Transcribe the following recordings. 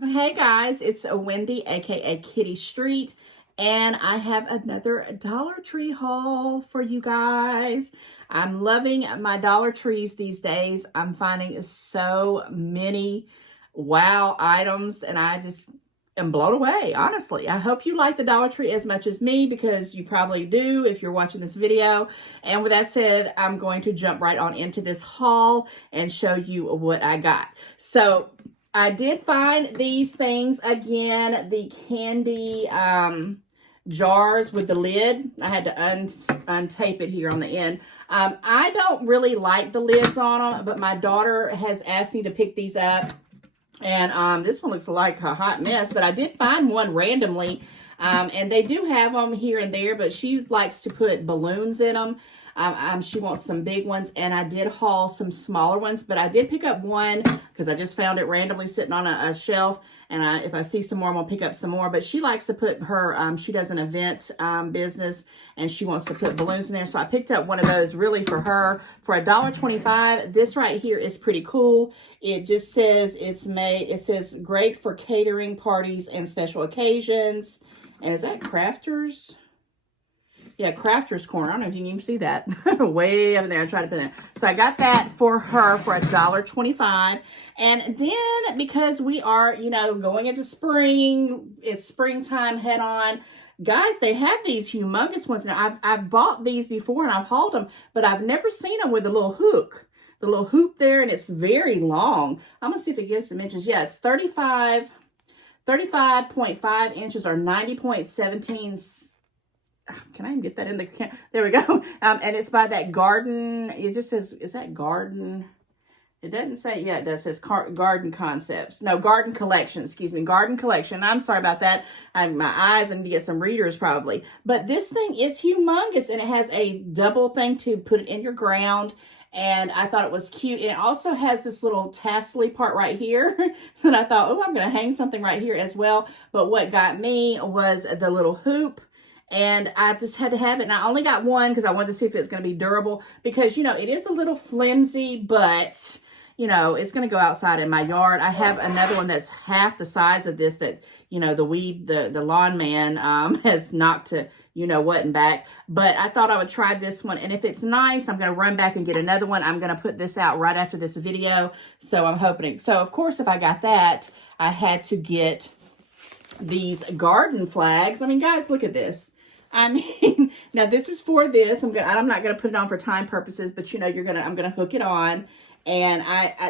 Hey guys, it's Wendy, aka Kitty Street, and I have another Dollar Tree haul for you guys. I'm loving my Dollar Trees these days. I'm finding so many wow items, and I just am blown away, honestly. I hope you like the Dollar Tree as much as me, because you probably do if you're watching this video. And with that said, I'm going to jump right on into this haul and show you what I got. So I did find these things again, the candy jars with the lid. I had to untape it here on the end. I don't really like the lids on them, but my daughter has asked me to pick these up. And this one looks like a hot mess, but I did find one randomly. And they do have them here and there, but she likes to put balloons in them. She wants some big ones, and I did haul some smaller ones, but I did pick up one because I just found it randomly sitting on a shelf, and if I see some more, I'm gonna pick up some more. But she likes to put her, she does an event business, and she wants to put balloons in there, so I picked up one of those really for her for $1.25. This right here is pretty cool. It just says it says great for catering, parties, and special occasions. And is that Crafters? Yeah, Crafter's Corner. I don't know if you can even see that. Way over there. I tried to put it in. So I got that for her for $1.25. And then because we are, going into spring, it's springtime head on. Guys, they have these humongous ones now. I've bought these before and I've hauled them, but I've never seen them with a little hook. The little hoop there, and it's very long. I'm going to see if it gives some inches. Yeah, it's 35.5 inches or 90.17. Can I even get that in the camera? There we go. And it's by that Garden. It just says, is that Garden? It doesn't say, yeah, it does. It says Garden Concepts. No, Garden Collection, excuse me. Garden Collection. I'm sorry about that. My eyes, I need to get some readers probably. But this thing is humongous, and it has a double thing to put it in your ground. And I thought it was cute. And it also has this little tassely part right here. And I thought, oh, I'm going to hang something right here as well. But what got me was the little hoop. And I just had to have it. And I only got one because I wanted to see if it's going to be durable. Because, it is a little flimsy, but, it's going to go outside in my yard. I have another one that's half the size of this that, the lawn man has knocked to, what and back. But I thought I would try this one. And if it's nice, I'm going to run back and get another one. I'm going to put this out right after this video. So I'm hoping. So, of course, if I got that, I had to get these garden flags. I mean, guys, look at this. I mean, now this is for this. I'm not gonna put it on for time purposes, but I'm gonna hook it on. And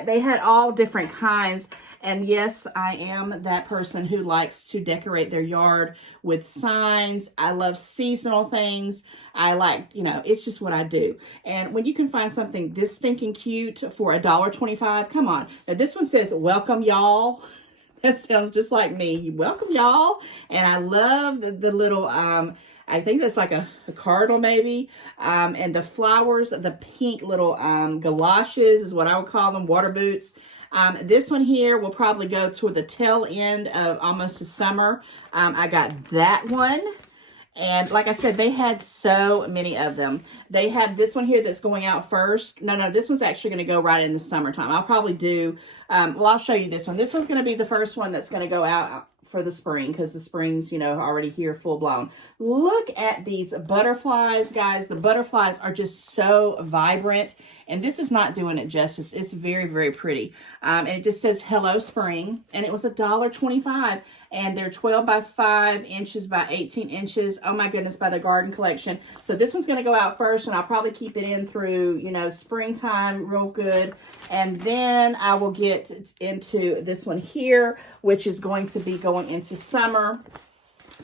they had all different kinds. And yes, I am that person who likes to decorate their yard with signs. I love seasonal things. I like, it's just what I do. And when you can find something this stinking cute for $1.25, come on. Now this one says, "Welcome, y'all." That sounds just like me. Welcome, y'all. And I love the little, I think that's like a cardinal maybe. And the flowers, the pink little galoshes is what I would call them, water boots. This one here will probably go toward the tail end of almost a summer. I got that one. And like I said, they had so many of them. They have this one here that's going out first. No, this one's actually going to go right in the summertime. I'll probably do, I'll show you this one. This one's going to be the first one that's going to go out for the spring, because the spring's, already here full blown. Look at these butterflies, guys. The butterflies are just so vibrant, and this is not doing it justice. It's very, very pretty. And it just says "Hello Spring," and it was $1.25. And they're 12 by 5 inches by 18 inches. Oh my goodness, by the Garden Collection. So this one's going to go out first, and I'll probably keep it in through, springtime real good. And then I will get into this one here, which is going to be going into summer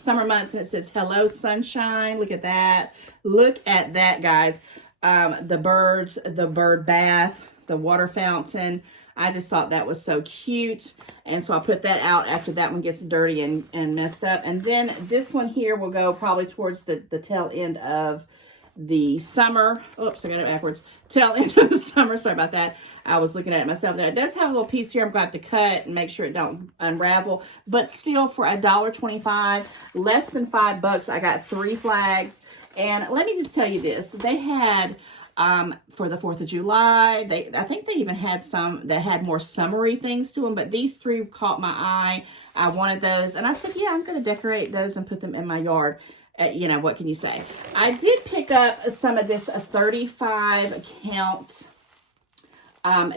months. And it says "Hello Sunshine." Look at that. Look at that, guys. The birds, the bird bath, the water fountain. I just thought that was so cute. And so I put that out after that one gets dirty and messed up. And then this one here will go probably towards the tail end of the summer. Oops, I got it backwards. Tail end of the summer. Sorry about that. I was looking at it myself there. It does have a little piece here I'm going to have to cut and make sure it don't unravel. But still, for $1.25, less than $5, I got 3 flags. And let me just tell you this. They had for the 4th of July. I think they even had some that had more summery things to them, but these 3 caught my eye. I wanted those, and I said, yeah, I'm going to decorate those and put them in my yard. You know, what can you say? I did pick up some of this 35 count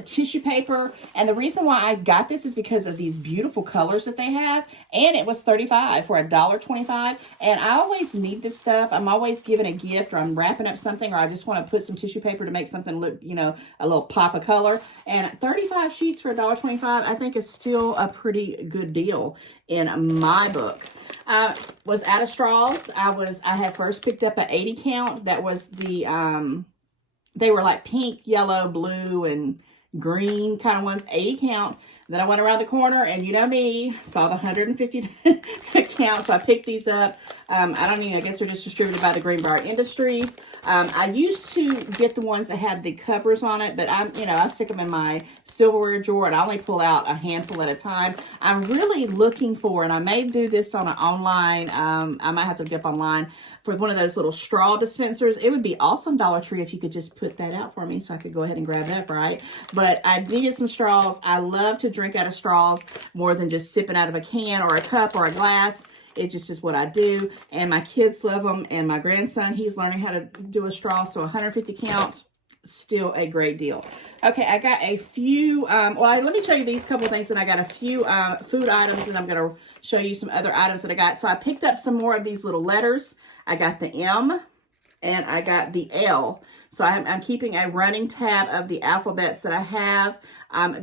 tissue paper, and the reason why I got this is because of these beautiful colors that they have, and it was $35 for $1.25. And I always need this stuff. I'm always giving a gift, or I'm wrapping up something, or I just want to put some tissue paper to make something look, you know, a little pop of color. And 35 sheets for $1.25, I think is still a pretty good deal in my book. Was out of straws. I had first picked up an 80 count. That was the they were like pink, yellow, blue, and green kind of ones, 80 count. Then I went around the corner, and you know me, saw the 150 count, so I picked these up. I guess they're just distributed by the Greenbrier Industries. I used to get the ones that had the covers on it, but I stick them in my silverware drawer, and I only pull out a handful at a time. I'm really looking for, and I may do this on an online, I might have to get up online, for one of those little straw dispensers. It would be awesome, Dollar Tree, if you could just put that out for me so I could go ahead and grab it up, right? But I needed some straws. I love to drink out of straws more than just sipping out of a can or a cup or a glass. It just is what I do, and my kids love them, and my grandson, he's learning how to do a straw, so 150 count, still a great deal. Okay, I got a few, let me show you these couple of things, and I got a few food items, and I'm going to show you some other items that I got. So I picked up some more of these little letters. I got the M, and I got the L. So I'm keeping a running tab of the alphabets that I have.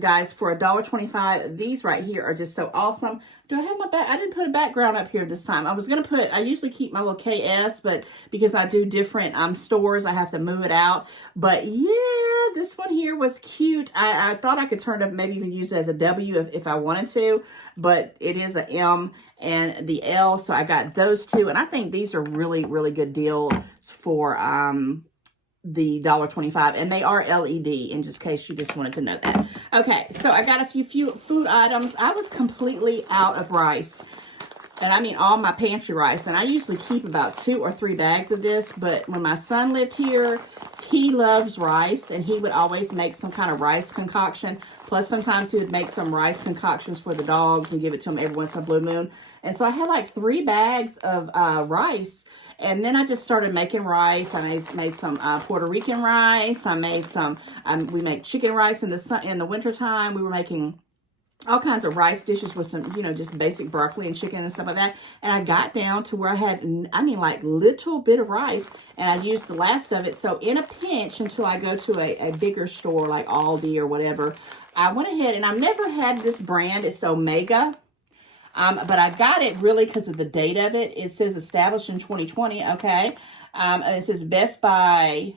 Guys, for $1.25, these right here are just so awesome. Do I have my back? I didn't put a background up here this time. I usually keep my little KS, but because I do different stores, I have to move it out. But yeah, this one here was cute. I thought I could turn it up, maybe even use it as a W if I wanted to, but it is a M and the L. So I got those two, and I think these are really, really good deals for the $1.25, and they are LED, in just case you just wanted to know that. Okay, so I got a few food items. I was completely out of rice, and I mean all my pantry rice, and I usually keep about 2 or 3 bags of this, but when my son lived here, he loves rice, and he would always make some kind of rice concoction. Plus, sometimes he would make some rice concoctions for the dogs and give it to them every once in a blue moon. And so I had like 3 bags of rice. And then I just started making rice. I made some Puerto Rican rice. I made some, we make chicken rice in the wintertime. We were making all kinds of rice dishes with some, just basic broccoli and chicken and stuff like that. And I got down to where I had, like little bit of rice, and I used the last of it. So in a pinch, until I go to a bigger store like Aldi or whatever, I went ahead, and I've never had this brand. It's Omega. But I got it really because of the date of it. It says established in 2020, okay? And it says Best by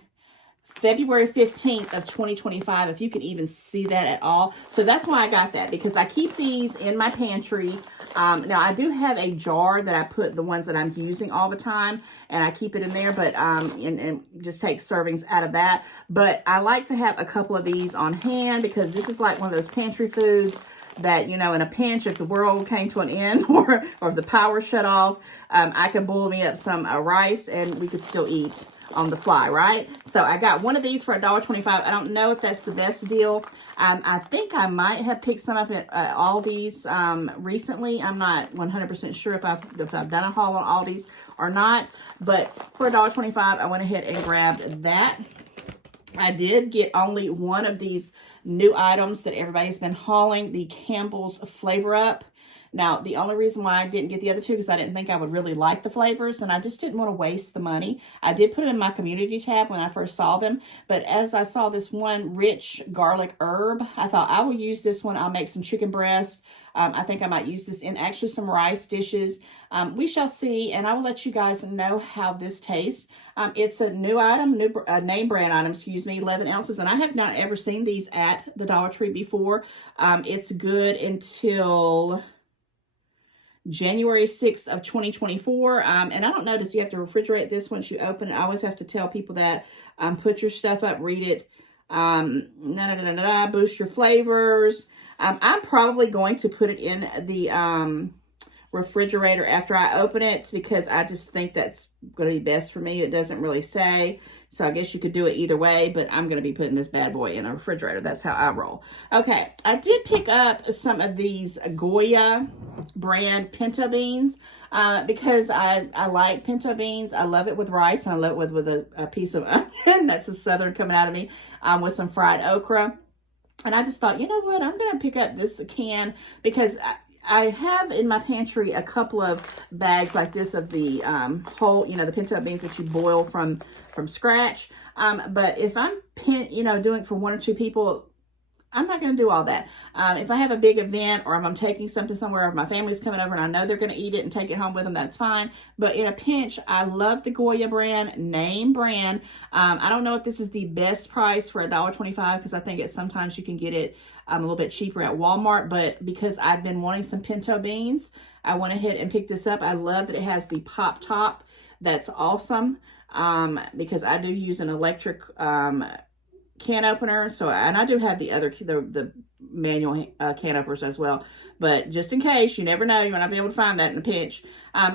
February 15th of 2025, if you can even see that at all. So that's why I got that, because I keep these in my pantry. Now, I do have a jar that I put the ones that I'm using all the time, and I keep it in there, but and just take servings out of that. But I like to have a couple of these on hand, because this is like one of those pantry foods that, in a pinch, if the world came to an end or if the power shut off, I could boil me up some rice, and we could still eat on the fly, right? So I got one of these for $1.25. I don't know if that's the best deal. I think I might have picked some up at Aldi's recently. I'm not 100% sure if I've done a haul on Aldi's or not, but for $1.25, I went ahead and grabbed that. I did get only one of these new items that everybody's been hauling, the Campbell's Flavor Up. Now, the only reason why I didn't get the other two is I didn't think I would really like the flavors, and I just didn't want to waste the money. I did put them in my community tab when I first saw them, but as I saw this one rich garlic herb, I thought I will use this one. I'll make some chicken breast. I think I might use this in actually some rice dishes. We shall see, and I will let you guys know how this tastes. It's a new item, name brand item, 11 ounces, and I have not ever seen these at the Dollar Tree before. It's good until January 6th of 2024. And I don't notice you have to refrigerate this once you open it. I always have to tell people that, put your stuff up, read it, boost your flavors. I'm probably going to put it in the refrigerator after I open it, because I just think that's going to be best for me. It doesn't really say. So I guess you could do it either way, but I'm going to be putting this bad boy in a refrigerator. That's how I roll. Okay, I did pick up some of these Goya brand pinto beans because I like pinto beans. I love it with rice, and I love it with a piece of onion. That's the Southern coming out of me, with some fried okra. And I just thought, you know what, I'm going to pick up this can because I have in my pantry a couple of bags like this of the whole, the pinto beans that you boil from scratch. But if I'm doing it for 1 or 2 people, I'm not going to do all that. If I have a big event, or if I'm taking something somewhere, or if my family's coming over and I know they're going to eat it and take it home with them, that's fine. But in a pinch, I love the Goya brand, name brand. I don't know if this is the best price for $1.25, because I think sometimes you can get it a little bit cheaper at Walmart. But because I've been wanting some pinto beans, I went ahead and picked this up. I love that it has the pop top. That's awesome, because I do use an electric can opener, and I do have the manual can openers as well, but just in case, you never know, you might not be able to find that in a pinch.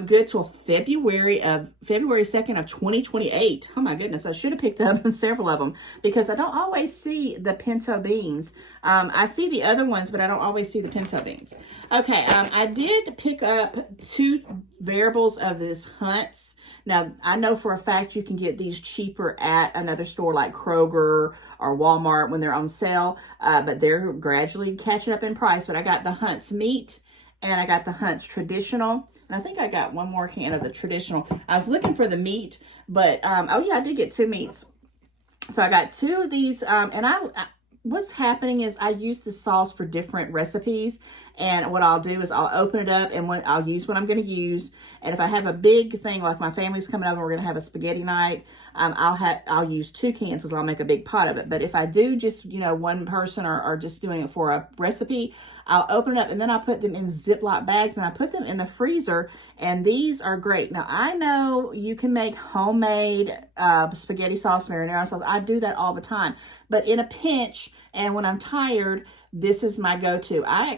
Good till February 2nd of 2028. Oh my goodness, I should have picked up several of them, because I don't always see the pinto beans. I see the other ones, but I don't always see the pinto beans. Okay, I did pick up 2 variables of this Hunt's. Now, I know for a fact you can get these cheaper at another store like Kroger or Walmart when they're on sale, but they're gradually catching up in price. But I got the Hunt's meat, and I got the Hunt's traditional, and I think I got one more can of the traditional. I was looking for the meat, but oh yeah, I did get 2 meats. So I got 2 of these, and what's happening is I use the sauce for different recipes. And what I'll do is I'll open it up, and I'll use what I'm going to use. And if I have a big thing, like my family's coming over and we're going to have a spaghetti night, I'll use 2 cans, because I'll make a big pot of it. But if I do just, one person or just doing it for a recipe, I'll open it up, and then I'll put them in Ziploc bags, and I put them in the freezer. And these are great. Now, I know you can make homemade spaghetti sauce, marinara sauce. I do that all the time. But in a pinch, and when I'm tired, this is my go-to. I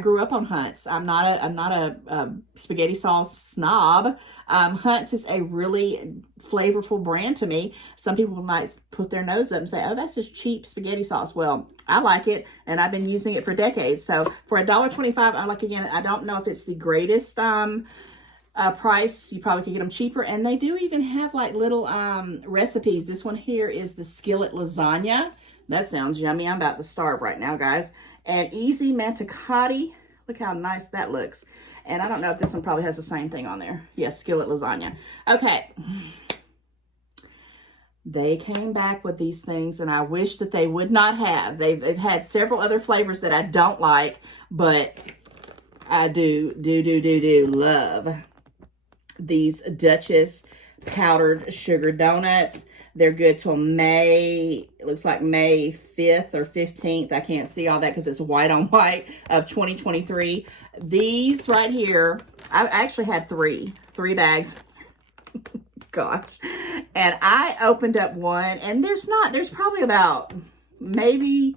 grew up on Hunt's. I'm not a spaghetti sauce snob. Hunt's is a really flavorful brand to me. Some people might put their nose up and say, oh, that's just cheap spaghetti sauce. Well, I like it, and I've been using it for decades. So for $1.25, again, I don't know if it's the greatest price. You probably could get them cheaper, and they do even have like little recipes. This one here is the skillet lasagna. That sounds yummy. I'm about to starve right now, guys. And easy manicotti. Look how nice that looks. And I don't know if this one probably has the same thing on there. Yes, skillet lasagna. Okay. They came back with these things, and I wish that they would not have. They've had several other flavors that I don't like, but I do love these Duchess powdered sugar donuts. They're good till May, it looks like May 5th or 15th. I can't see all that because it's white on white of 2023. These right here, I actually had three bags. Gosh. And I opened up one, and there's probably about maybe,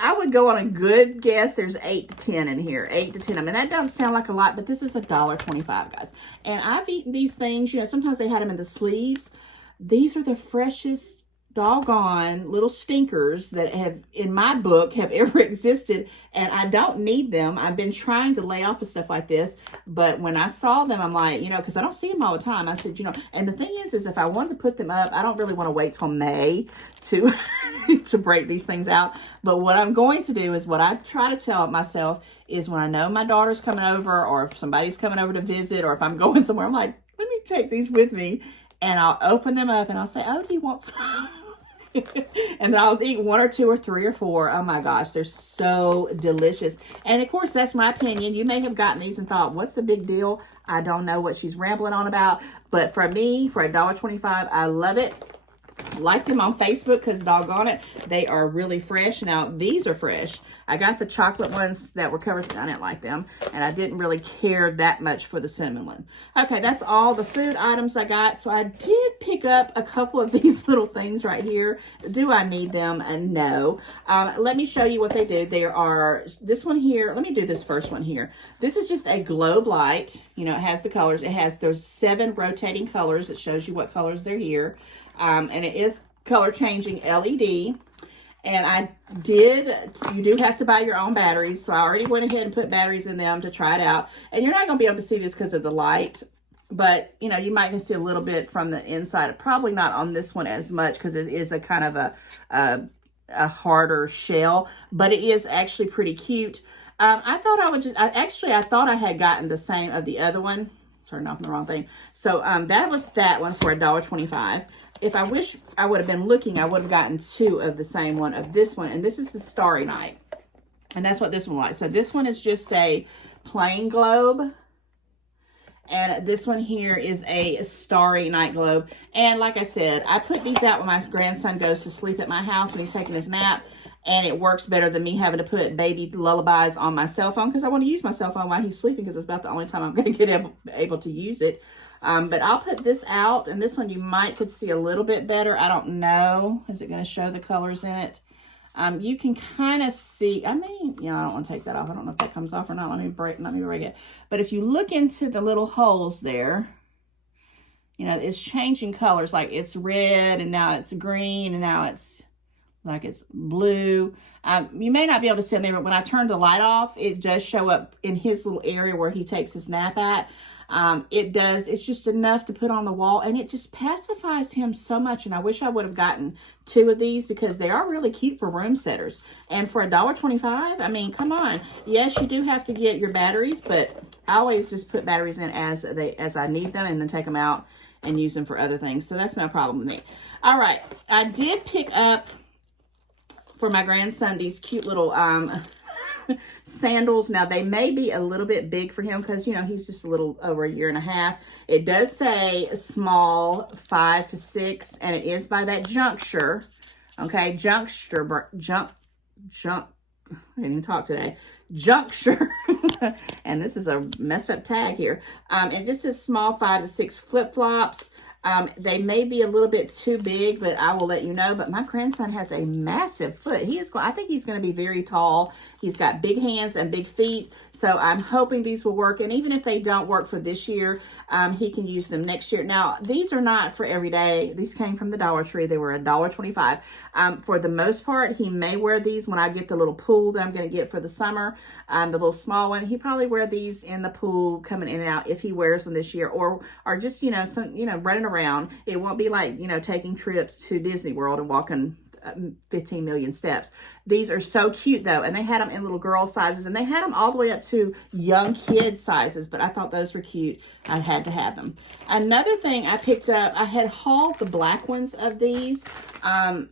I would go on a good guess, there's 8 to 10 in here. 8 to 10. I mean, that doesn't sound like a lot, but this is $1.25, guys. And I've eaten these things, sometimes they had them in the sleeves. These are the freshest doggone little stinkers that have, in my book, have ever existed. And I don't need them. I've been trying to lay off of stuff like this. But when I saw them, I'm like, because I don't see them all the time. I said, and the thing is if I wanted to put them up, I don't really want to wait till May to to break these things out. But what I'm going to do is, what I try to tell myself is, when I know my daughter's coming over, or if somebody's coming over to visit, or if I'm going somewhere, I'm like, let me take these with me. And I'll open them up, and I'll say, oh, do you want some? And I'll eat 1 or 2 or 3 or 4. Oh my gosh, they're so delicious. And of course, that's my opinion. You may have gotten these and thought, what's the big deal? I don't know what she's rambling on about. But for me, for $1.25, I love it. like them on Facebook because doggone it, they are really fresh. Now, these are fresh. I got the chocolate ones that were covered. I didn't like them, and I didn't really care that much for the cinnamon one. Okay, that's all the food items I got. So I did pick up a couple of these little things right here. Do I need them? No. Let me show you what they do. There are, this one here, let me do this first one here. This is just a globe light. You know, it has the colors. It has those 7 rotating colors. It shows you what colors they're here. And it is color changing LED. And you do have to buy your own batteries. So I already went ahead and put batteries in them to try it out. And you're not going to be able to see this because of the light. But, you know, you might can see a little bit from the inside. Probably not on this one as much because it is a kind of a harder shell. But it is actually pretty cute. I thought I would just, I thought I had gotten the same of the other one. Turning off the wrong thing. So that was that one for $1.25. If I wish I would have been looking, I would have gotten 2 of the same one of this one. And this is the Starry Night. And that's what this one was. So this one is just a plain globe. And this one here is a Starry Night globe. And like I said, I put these out when my grandson goes to sleep at my house when he's taking his nap. And it works better than me having to put baby lullabies on my cell phone because I want to use my cell phone while he's sleeping because it's about the only time I'm going to get able to use it. But I'll put this out, and this one you could see a little bit better. I don't know. Is it going to show the colors in it? You can kind of see, I mean, you know, I don't want to take that off. I don't know if that comes off or not. Let me break it. But if you look into the little holes there, you know, it's changing colors. Like it's red, and now it's green, and now it's like it's blue. You may not be able to see it there, but when I turn the light off, it does show up in his little area where he takes his nap at. It's just enough to put on the wall, and it just pacifies him so much. And I wish I would have gotten 2 of these because they are really cute for room setters. And for $1.25, I mean, come on. Yes, you do have to get your batteries, but I always just put batteries in as I need them and then take them out and use them for other things. So that's no problem with me. All right. I did pick up for my grandson these cute little, sandals. Now they may be a little bit big for him because, you know, he's just a little over a year and a half. It does say small 5 to 6, and it is by that Juncture. Okay, Juncture, I can't even talk today. Juncture. And this is a messed up tag here. It just says small 5 to 6 flip-flops. They may be a little bit too big, but I will let you know. But my grandson has a massive foot. I think he's going to be very tall. He's got big hands and big feet. So I'm hoping these will work. And even if they don't work for this year, he can use them next year. Now, these are not for every day. These came from the Dollar Tree. They were $1.25. For the most part, he may wear these when I get the little pool that I'm going to get for the summer. The little small one. He probably wear these in the pool coming in and out if he wears them this year, or just, you know, running around. It won't be like, you know, taking trips to Disney World and walking 15 million steps. These are so cute though, and they had them in little girl sizes, and they had them all the way up to young kid sizes, but I thought those were cute. I had to have them. Another thing I picked up, I had hauled the black ones of these.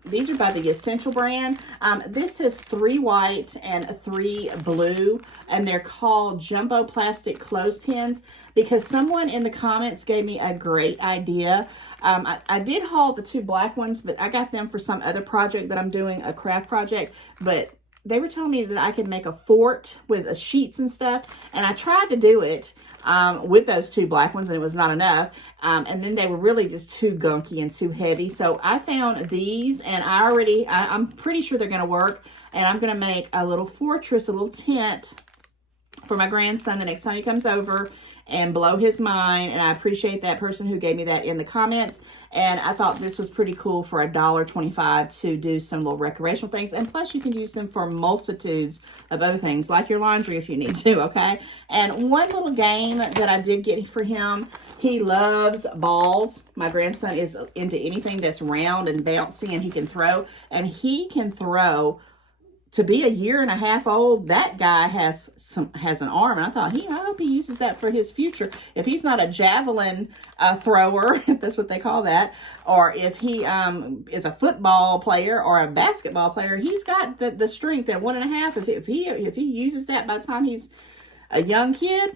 These are by the Essential brand. This is 3 white and 3 blue, and they're called jumbo plastic clothespins because someone in the comments gave me a great idea. I did haul the 2 black ones, but I got them for some other project that I'm doing, a craft project, but they were telling me that I could make a fort with sheets and stuff, and I tried to do it with those 2 black ones, and it was not enough, and then they were really just too gunky and too heavy. So I found these, and I'm pretty sure they're going to work, and I'm going to make a little fortress, a little tent for my grandson the next time he comes over and blow his mind. And I appreciate that person who gave me that in the comments. And I thought this was pretty cool for $1.25 to do some little recreational things. And plus you can use them for multitudes of other things, like your laundry if you need to, okay? And one little game that I did get for him, he loves balls. My grandson is into anything that's round and bouncy and he can throw. And he can throw. To be a year and a half old, that guy has an arm, and I thought, I hope he uses that for his future. If he's not a javelin thrower, if that's what they call that, or if he is a football player or a basketball player, he's got the strength at 1.5. If he uses that by the time he's a young kid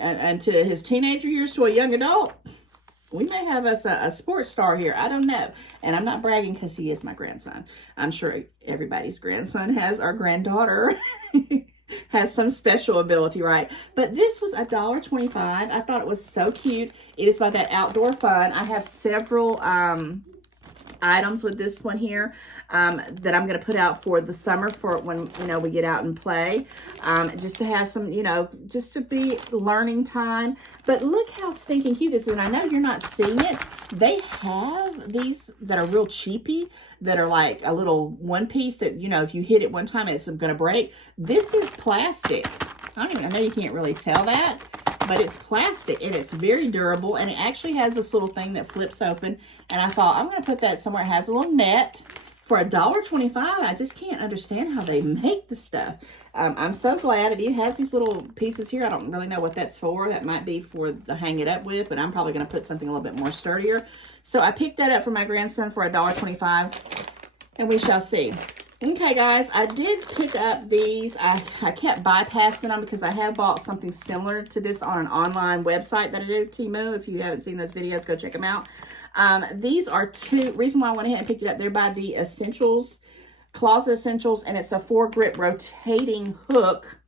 and to his teenager years to a young adult, we may have us a sports star here. I don't know. And I'm not bragging because he is my grandson. I'm sure everybody's grandson has, our granddaughter has some special ability, right? But this was $1.25. I thought it was so cute. It is by that Outdoor Fun. I have several items with this one here that I'm going to put out for the summer for when, you know, we get out and play, just to have some, you know, just to be learning time. But look how stinking cute this is. And I know you're not seeing it. They have these that are real cheapy, that are like a little one piece that, you know, if you hit it one time, it's going to break. This is plastic. I know you can't really tell that, but it's plastic and it's very durable, and it actually has this little thing that flips open. And I thought, I'm going to put that somewhere. It has a little net for $1.25. I just can't understand how they make the stuff. I'm so glad it has these little pieces here. I don't really know what that's for. That might be for to hang it up with, but I'm probably going to put something a little bit more sturdier. So I picked that up for my grandson for $1.25, and we shall see. Okay, guys, I did pick up these. I kept bypassing them because I have bought something similar to this on an online website that I do, Temu. If you haven't seen those videos, go check them out. These are reason why I went ahead and picked it up. They're by the Essentials, Closet Essentials, and it's a 4-grip rotating hook.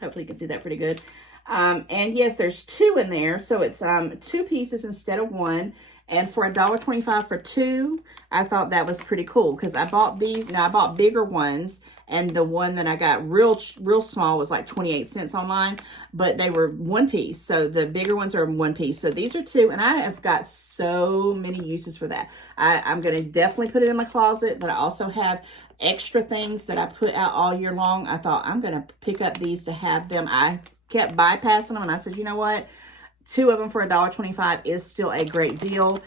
Hopefully you can see that pretty good. And yes, there's 2 in there, so it's 2 pieces instead of 1. And for $1.25 for 2, I thought that was pretty cool because I bought these. Now I bought bigger ones, and the one that I got real small was like 28 cents online, but they were 1 piece. So the bigger ones are 1 piece. So these are 2, and I have got so many uses for that. I'm going to definitely put it in my closet, but I also have extra things that I put out all year long. I thought I'm going to pick up these to have them. I kept bypassing them, and I said, you know what? 2 of them for $1.25 is still a great deal.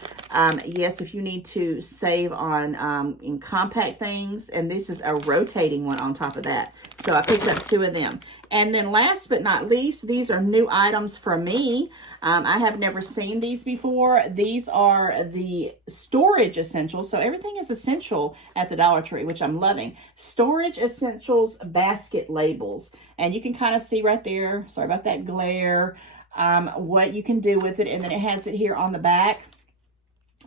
Yes, if you need to save on in compact things, and this is a rotating one on top of that. So I picked up 2 of them. And then last but not least, these are new items for me. I have never seen these before. These are the storage essentials. So everything is essential at the Dollar Tree, which I'm loving. Storage essentials basket labels. And you can kind of see right there, sorry about that glare, what you can do with it. And then it has it here on the back,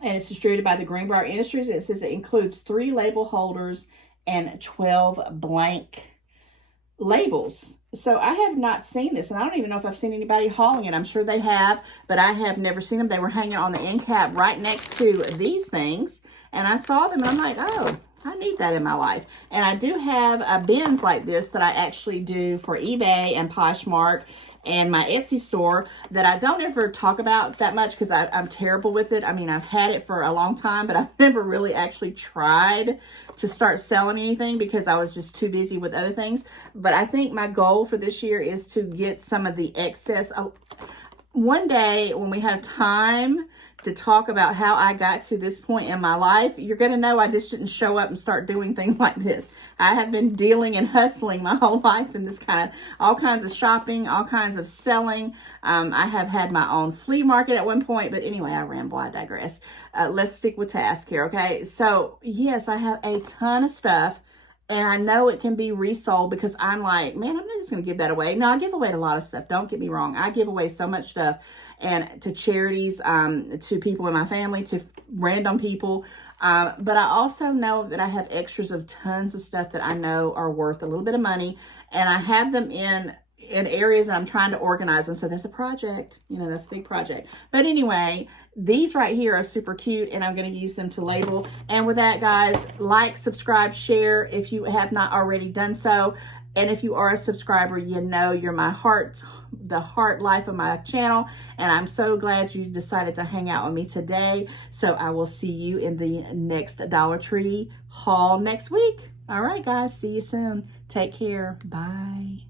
and it's distributed by the Greenbrier Industries. It says it includes 3 label holders and 12 blank labels. So I have not seen this, and I don't even know if I've seen anybody hauling it. I'm sure they have, but I have never seen them. They were hanging on the end cap right next to these things, and I saw them and I'm like, oh, I need that in my life. And I do have bins like this that I actually do for eBay and Poshmark and my Etsy store that I don't ever talk about that much because I'm terrible with it. I mean, I've had it for a long time, but I've never really actually tried to start selling anything because I was just too busy with other things. But I think my goal for this year is to get some of the excess. One day when we have time to talk about how I got to this point in my life, you're going to know I just didn't show up and start doing things like this. I have been dealing and hustling my whole life in this kind of, all kinds of shopping, all kinds of selling. I have had my own flea market at one point, but anyway, I ramble, I digress. Let's stick with task here, okay? So yes, I have a ton of stuff, and I know it can be resold because I'm like, man, I'm not just going to give that away. No, I give away a lot of stuff. Don't get me wrong. I give away so much stuff, and to charities, to people in my family, to random people. But I also know that I have extras of tons of stuff that I know are worth a little bit of money, and I have them in areas that I'm trying to organize them. So that's a project, you know, that's a big project. But anyway, these right here are super cute, and I'm going to use them to label. And with that, guys, like, subscribe, share if you have not already done so. And if you are a subscriber, you know you're my heart, the heart life of my channel. And I'm so glad you decided to hang out with me today. So I will see you in the next Dollar Tree haul next week. All right, guys, see you soon. Take care. Bye.